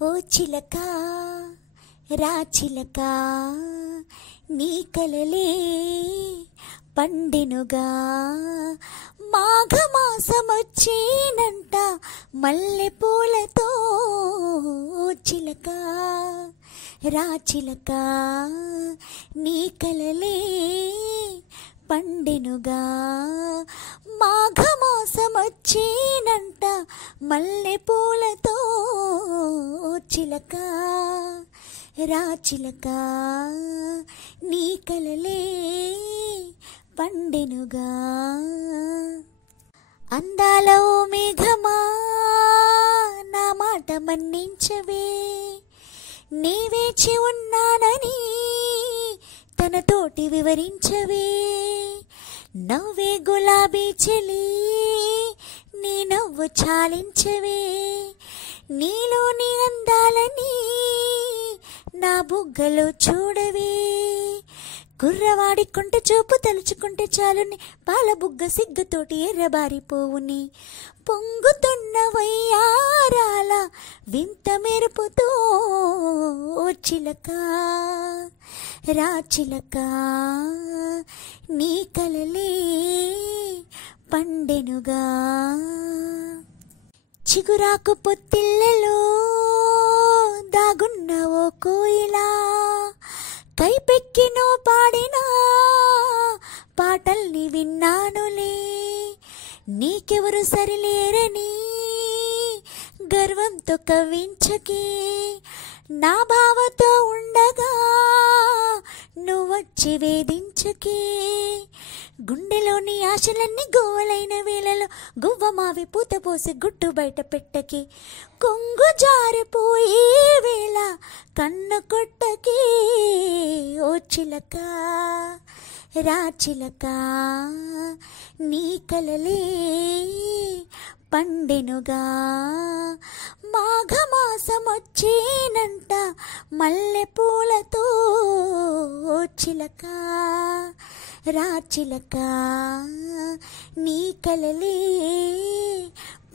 ఓ చిలక రా చిలక నీ కలలే పండెనుగా మాఘమాసమొచ్చేనంట మల్లె పూలతో చిలక రా చిలక నీ కలలే పండెనుగా మాఘమాసమొచ్చేనంట మల్లె పూలతో చిలక రా చిలక నీ కలలే పండెనుగా. అందాల ఓ మేఘమా నా మాట మన్నించవే, నీ వేచి ఉన్నానని తనతోటి వివరించవే. నవ్వే గులాబీ చెలి నీ నవ్వు చాలించవే, నీలోని అందాలని నా బుగ్గలో చూడవే. కుర్రవాడి కొంట చూపు తలుచుకుంటే చాలుని పాల బుగ్గ సిగ్గుతోటి ఎర్రబారిపోవుని. పొంగుతున్న వయ్యారాల వింత మెరుపుతో చిలక రా చిలక నీ కలలే పండెనుగా. చిగురాకు పొత్తిళ్ళలో దాగున్న ఓ కోయిలా, కైపెక్కినో పాడినా పాటల్ని విన్నానులే. నీకెవరు సరిలేరని గర్వంతో కవ్వించకే, నా బావతో ఉండగా నువ్వొచ్చి వేధించకే. గుండెలోని ఆశలన్నీ గోవలైన వేళలో గువ్వమావి పూత పోసి గుట్టు బయట పెట్టకే. కొంగు జారిపోయే వేళ కన్ను కొట్టకే. ఓ చిలక రా చిలక నీ కలలే పండెనుగా మాఘమాసమొచ్చేనంట మల్లె పూలతో చిలక రా చిలక నీ కలలే